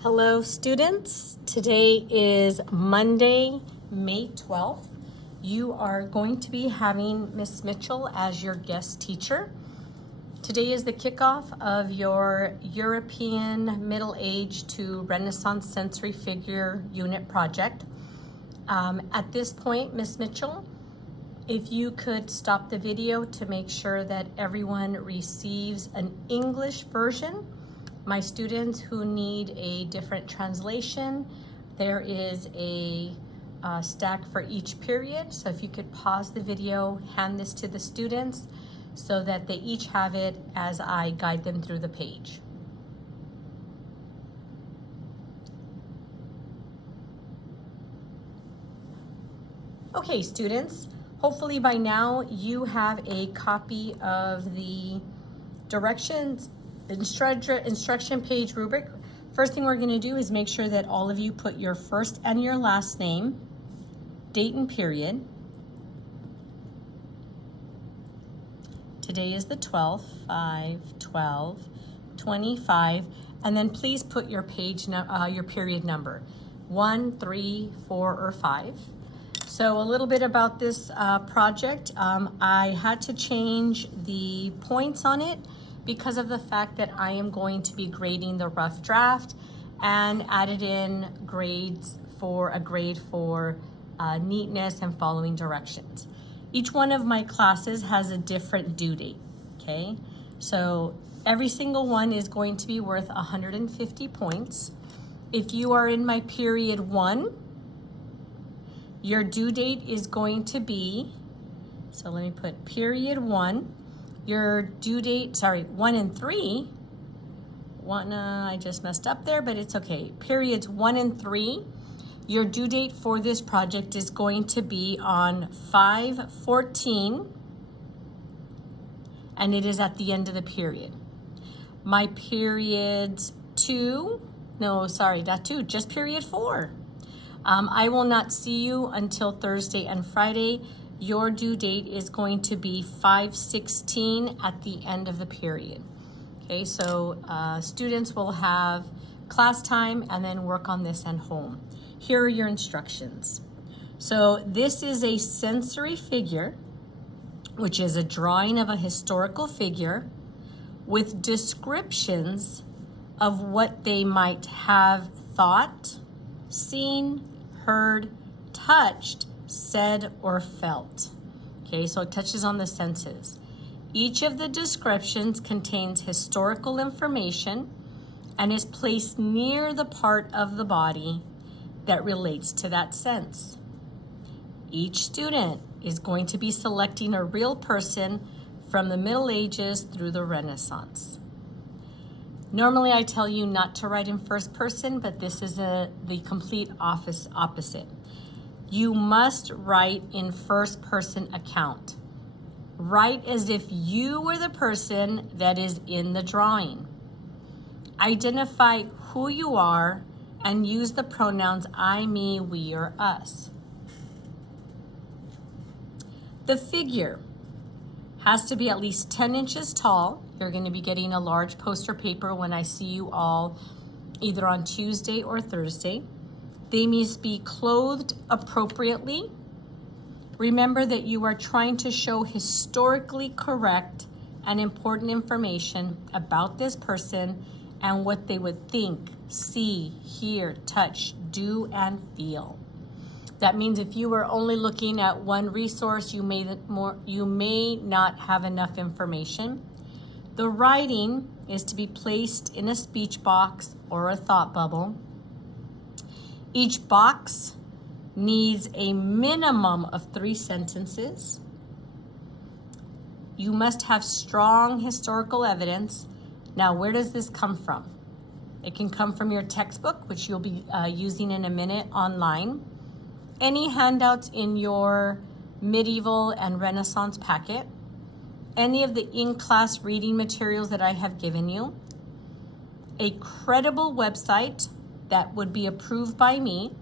Hello students, today is Monday, May 12th. You are going to be having Miss Mitchell as your guest teacher. Today is the kickoff of your European Middle Age to Renaissance Sensory Figure Unit project. At this point, Miss Mitchell, if you could stop the video to make sure that everyone receives an English version. My students who need a different translation, there is a stack for each period. So if you could pause the video, hand this to the students so that they each have it as I guide them through the page. Okay, students, hopefully by now you have a copy of the directions instruction page rubric. First thing we're going to do is make sure that all of you put your first and your last name, date and period. Today is the 12th, 5/12/25, and then please put your your period number, 1, 3, 4, or 5. So a little bit about this project. I had to change the points on it because of the fact that I am going to be grading the rough draft and added in grades for a grade for neatness and following directions. Each one of my classes has a different due date, okay? So every single one is going to be worth 150 points. If you are in my period 1, your due date is going to be, so let me put period 1. Your due date, 1 and 3, I just messed up there, but it's okay. Periods 1 and 3, your due date for this project is going to be on 5/14, and it is at the end of the period. My periods 2, not 2, just period 4. I will not see you until Thursday and Friday. Your due date is going to be 5/16 at the end of the period. Okay, so students will have class time and then work on this at home. Here are your instructions. So this is a sensory figure, which is a drawing of a historical figure with descriptions of what they might have thought, seen, heard, touched, said, or felt. Okay, so it touches on the senses. Each of the descriptions contains historical information and is placed near the part of the body that relates to that sense. Each student is going to be selecting a real person from the Middle Ages through the Renaissance. Normally I tell you not to write in first person, but this is the complete opposite. You must write in first person account. Write as if you were the person that is in the drawing. Identify who you are and use the pronouns I, me, we, or us. The figure has to be at least 10 inches tall. You're going to be getting a large poster paper when I see you all either on Tuesday or Thursday. They must be clothed appropriately. Remember that you are trying to show historically correct and important information about this person and what they would think, see, hear, touch, do, and feel. That means if you were only looking at one resource, you may not have enough information. The writing is to be placed in a speech box or a thought bubble. Each box needs a minimum of 3 sentences. You must have strong historical evidence. Now, where does this come from? It can come from your textbook, which you'll be using in a minute online. Any handouts in your medieval and Renaissance packet. Any of the in-class reading materials that I have given you. A credible website that would be approved by me.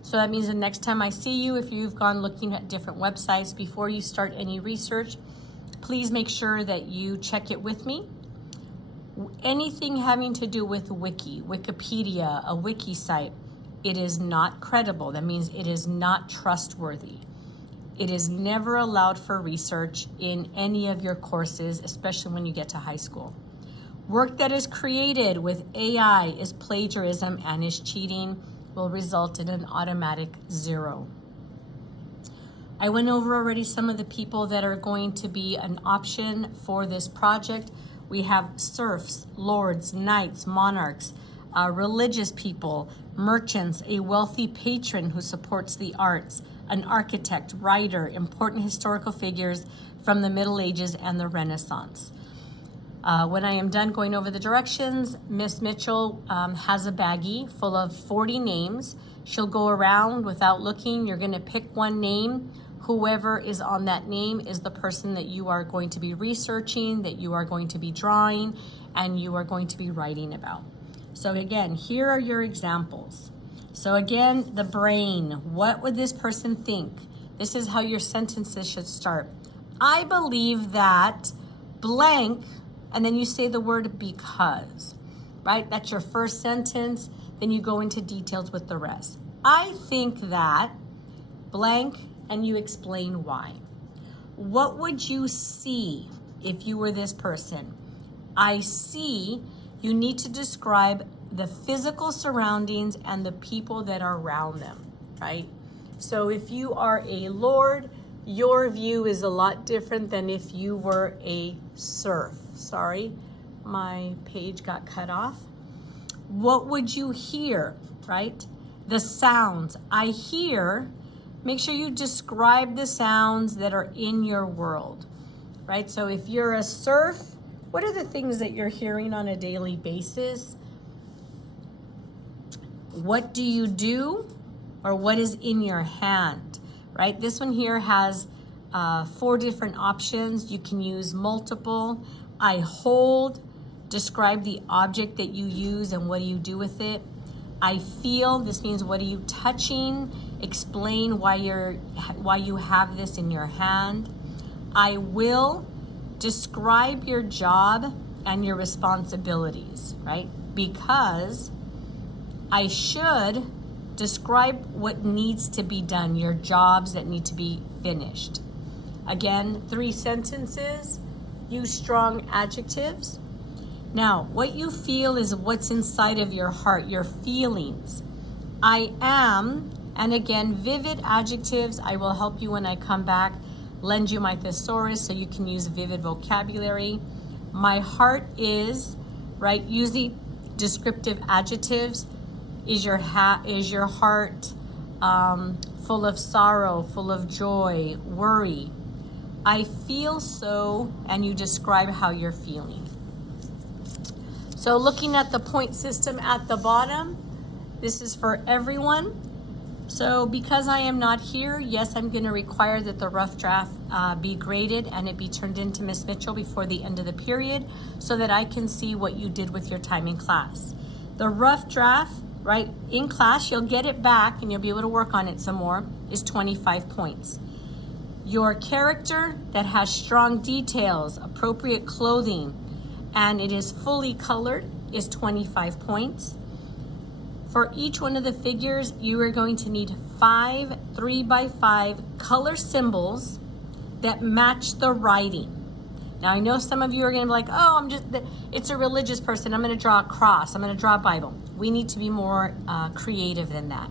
So that means the next time I see you, if you've gone looking at different websites before you start any research, please make sure that you check it with me. Anything having to do with Wikipedia, a wiki site, it is not credible. That means it is not trustworthy. It is never allowed for research in any of your courses, especially when you get to high school. Work that is created with AI is plagiarism and is cheating, will result in an automatic 0. I went over already some of the people that are going to be an option for this project. We have serfs, lords, knights, monarchs, religious people, merchants, a wealthy patron who supports the arts, an architect, writer, important historical figures from the Middle Ages and the Renaissance. When I am done going over the directions, Miss Mitchell has a baggie full of 40 names. She'll go around without looking. You're going to pick one name. Whoever is on that name is the person that you are going to be researching, that you are going to be drawing, and you are going to be writing about. So again, here are your examples. So again, the brain. What would this person think? This is how your sentences should start. I believe that blank, and then you say the word because, right? That's your first sentence. Then you go into details with the rest. I think that blank, and you explain why. What would you see if you were this person? I see. You need to describe the physical surroundings and the people that are around them, right? So if you are a lord, your view is a lot different than if you were a serf. Sorry, my page got cut off. What would you hear, right? The sounds. I hear. Make sure you describe the sounds that are in your world, right? So if you're a serf, what are the things that you're hearing on a daily basis? What do you do, or what is in your hand, right? This one here has 4 different options. You can use multiple. I hold, describe the object that you use and what do you do with it. I feel, this means what are you touching? Explain why you have this in your hand. I will, describe your job and your responsibilities, right? Because I should, describe what needs to be done, your jobs that need to be finished. Again, 3 sentences, use strong adjectives. Now, what you feel is what's inside of your heart, your feelings. I am, and again, vivid adjectives. I will help you when I come back, lend you my thesaurus so you can use vivid vocabulary. My heart is, right, using descriptive adjectives. Is your heart full of sorrow, full of joy, worry? I feel so, and you describe how you're feeling. So looking at the point system at the bottom, this is for everyone. So because I am not here, yes, I'm going to require that the rough draft be graded and it be turned into Miss Mitchell before the end of the period so that I can see what you did with your time in class. The rough draft, right, in class, you'll get it back and you'll be able to work on it some more, is 25 points. Your character that has strong details, appropriate clothing, and it is fully colored is 25 points. For each one of the figures, you are going to need 5 3x5 color symbols that match the writing. Now, I know some of you are going to be like, oh, it's a religious person. I'm going to draw a cross. I'm going to draw a Bible. We need to be more creative than that.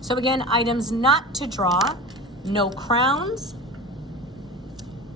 So again, items not to draw: no crowns,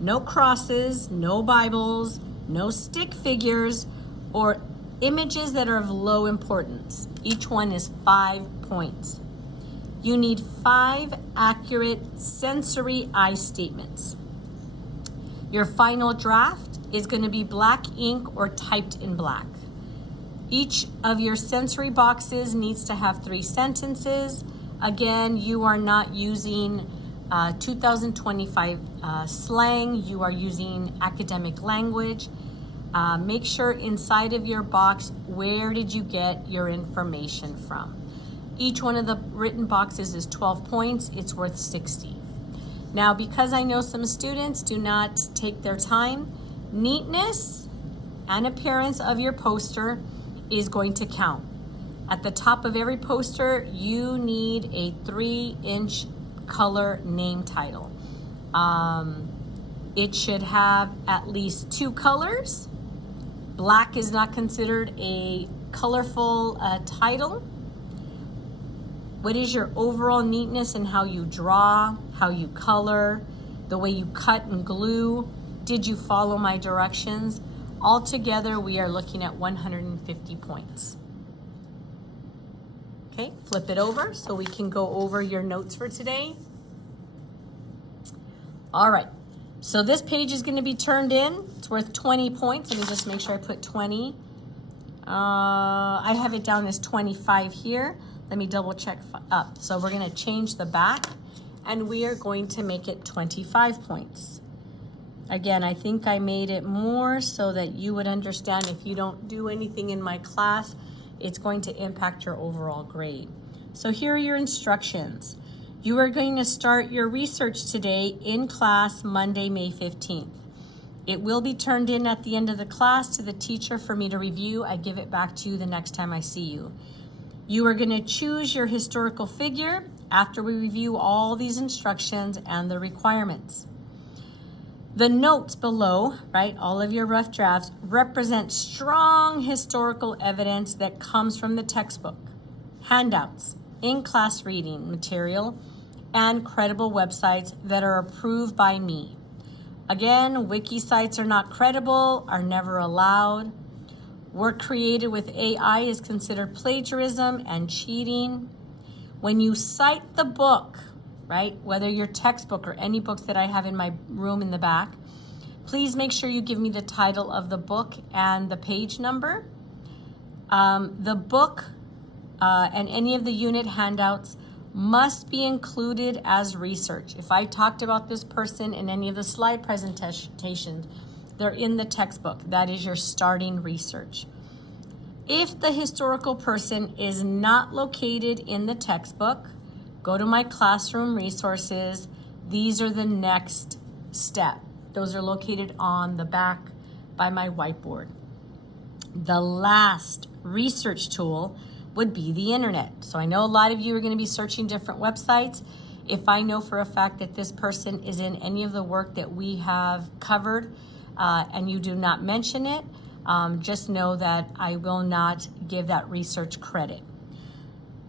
no crosses, no Bibles, no stick figures, or images that are of low importance. Each one is 5 points. You need 5 accurate sensory I statements. Your final draft is going to be black ink or typed in black. Each of your sensory boxes needs to have 3 sentences. Again, you are not using 2025 slang. You are using academic language. Make sure inside of your box, where did you get your information from? Each one of the written boxes is 12 points. It's worth 60. Now, because I know some students do not take their time, neatness and appearance of your poster is going to count. At the top of every poster, you need a 3-inch color name title. It should have at least 2 colors. Black is not considered a colorful title. What is your overall neatness in how you draw, how you color, the way you cut and glue? Did you follow my directions? Altogether, we are looking at 150 points. Okay, flip it over so we can go over your notes for today. All right, so this page is going to be turned in. It's worth 20 points. Let me just make sure I put 20. I have it down as 25 here. Let me double check up. So we're going to change the back, and we are going to make it 25 points. Again, I think I made it more so that you would understand if you don't do anything in my class, it's going to impact your overall grade. So here are your instructions. You are going to start your research today in class Monday, May 15th. It will be turned in at the end of the class to the teacher for me to review. I give it back to you the next time I see you. You are going to choose your historical figure after we review all these instructions and the requirements. The notes below, right, all of your rough drafts, represent strong historical evidence that comes from the textbook, handouts, in-class reading material, and credible websites that are approved by me. Again, wiki sites are not credible, are never allowed. Work created with AI is considered plagiarism and cheating. When you cite the book, right, whether your textbook or any books that I have in my room in the back, please make sure you give me the title of the book and the page number. The book and any of the unit handouts must be included as research. If I talked about this person in any of the slide presentations, they're in the textbook. That is your starting research. If the historical person is not located in the textbook, go to my classroom resources. These are the next step. Those are located on the back by my whiteboard. The last research tool would be the internet. So I know a lot of you are going to be searching different websites. If I know for a fact that this person is in any of the work that we have covered and you do not mention it, just know that I will not give that research credit.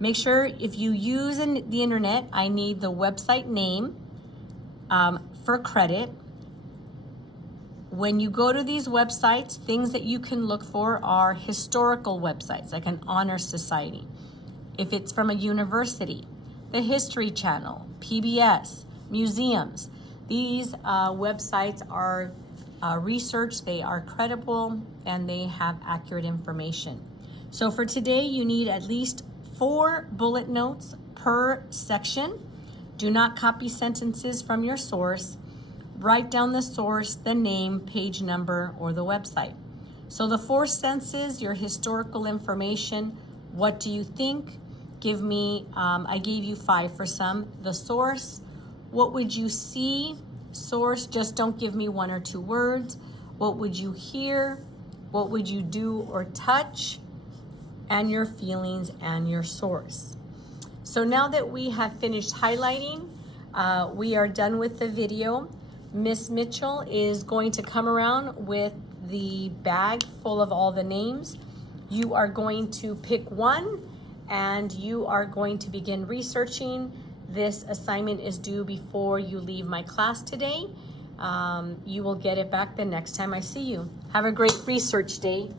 Make sure if you use the internet, I need the website name for credit. When you go to these websites, things that you can look for are historical websites, like an honor society. If it's from a university, the History Channel, PBS, museums, these websites are research, they are credible, and they have accurate information. So for today, you need at least 4 bullet notes per section. Do not copy sentences from your source. Write down the source, the name, page number, or the website. So the 4 senses, your historical information. What do you think? Give me, I gave you 5 for some. The source, what would you see? Source, just don't give me 1 or 2 words. What would you hear? What would you do or touch? And your feelings and your source. So now that we have finished highlighting, we are done with the video. Miss Mitchell is going to come around with the bag full of all the names. You are going to pick one and you are going to begin researching. This assignment is due before you leave my class today. You will get it back the next time I see you. Have a great research day.